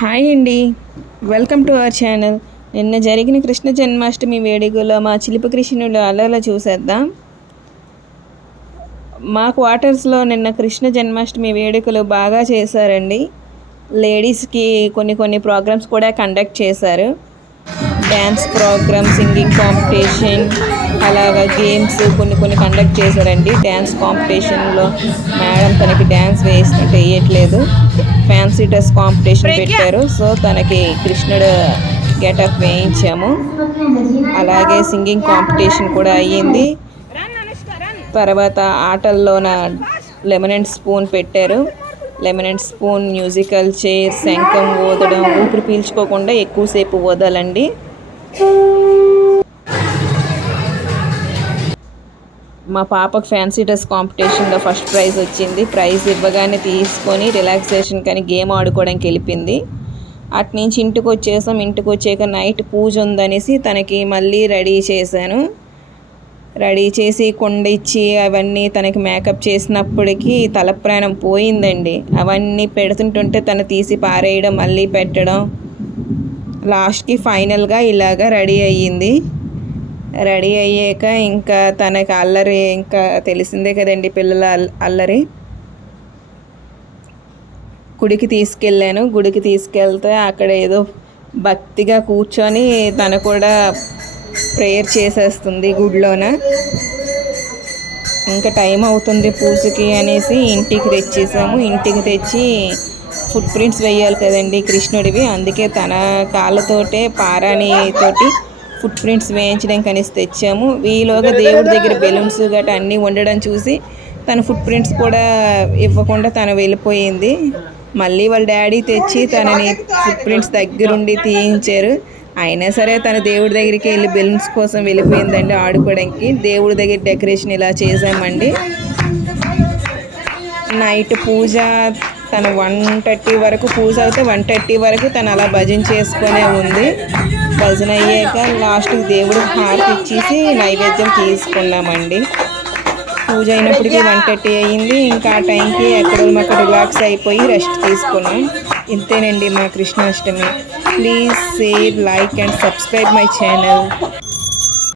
Hi అండి, welcome to our channel. నిన్న జరిగిన కృష్ణ జన్మాష్టమి వేడుకలో మా చిలిపి కృష్ణుడు అలా చూసేద్దాం. మా క్వార్టర్స్లో నిన్న కృష్ణ జన్మాష్టమి వేడుకలు బాగా చేశారండి. లేడీస్కి కొన్ని ప్రోగ్రామ్స్ కూడా కండక్ట్ చేశారు. డ్యాన్స్ ప్రోగ్రామ్, సింగింగ్ కాంపిటీషన్, అలాగా గేమ్స్ కొన్ని కండక్ట్ చేశారండి. డ్యాన్స్ కాంపిటీషన్లో మేడం తనకి డ్యాన్స్ వేసినట్టు వేయట్లేదు, ఫ్యాన్సీ డ్రెస్ కాంపిటీషన్ పెట్టారు. సో తనకి కృష్ణుడు గెటప్ వేయించాము. అలాగే సింగింగ్ కాంపిటీషన్ కూడా అయ్యింది. తర్వాత ఆటల్లోన లెమన్ అండ్ స్పూన్ పెట్టారు. Lemon and spoon, musical chair, శంఖం ఊదడం, ఊపిరి పీల్చుకోకుండా ఎక్కువసేపు ఊదాలండి. మా పాపకు ఫ్యాన్సీ డ్రెస్ కాంపిటీషన్లో ఫస్ట్ ప్రైజ్ వచ్చింది. ప్రైజ్ ఇవ్వగానే తీసుకొని రిలాక్సేషన్ కానీ గేమ్ ఆడుకోవడానికి వెళ్ళిపోయింది. అట్నుంచి ఇంటికి వచ్చేసాం. ఇంటికి వచ్చాక నైట్ పూజ ఉందనేసి తనకి మళ్ళీ రెడీ చేశాను. రెడీ చేసి కొండ ఇచ్చి అవన్నీ తనకి మేకప్ చేసినప్పటికీ తల ప్రాణం పోయిందండి. అవన్నీ పెడుతుంటుంటే తను తీసి పారేయడం, మళ్ళీ పెట్టడం, లాస్ట్కి ఫైనల్గా ఇలాగా రెడీ అయ్యింది. రెడీ అయ్యాక ఇంకా తనకి అల్లరి, ఇంకా తెలిసిందే కదండి పిల్లల అల్లరి. గుడికి తీసుకెళ్ళాను. గుడికి తీసుకెళ్తే అక్కడ ఏదో భక్తిగా కూర్చొని తను కూడా ప్రేయర్ చేసేస్తుంది గుడిలోన. ఇంకా టైం అవుతుంది పూజకి అనేసి ఇంటికి తెచ్చేసాము. ఇంటికి తెచ్చి ఫుట్ ప్రింట్స్ వేయాలి కదండి కృష్ణుడివి, అందుకే తన కాళ్ళతోటే పారాణితోటి ఫుట్ ప్రింట్స్ వేయించడం కనేసి తెచ్చాము. ఈలోగా దేవుడి దగ్గర బెలూన్స్ గట్రా అన్నీ ఉండడం చూసి తన ఫుట్ ప్రింట్స్ కూడా ఇవ్వకుండా తను వెళ్ళిపోయింది. మళ్ళీ వాళ్ళ డాడీ తెచ్చి తనని ఫుట్ ప్రింట్స్ దగ్గరుండి తీయించారు. అయినా సరే తన దేవుడి దగ్గరికి వెళ్ళి బెలూన్స్ కోసం వెళ్ళిపోయిందండి ఆడుకోవడానికి. దేవుడి దగ్గర డెకరేషన్ ఇలా చేసామండి. నైట్ పూజ తను 1:30 వరకు పూజ అయితే 1:30 వరకు తను అలా భజన చేసుకునే ఉంది. భజన అయ్యాక లాస్ట్కి దేవుడికి హారతి ఇచ్చేసి నైవేద్యం తీసుకున్నామండి. పూజ అయినప్పటికీ 1:30 అయ్యింది. ఇంకా ఆ టైంకి ఎక్కడ రిలాక్స్ అయిపోయి రెస్ట్ తీసుకున్నాం. ఇంతేనండి మా Krishnashtami. Please share, like and subscribe my channel.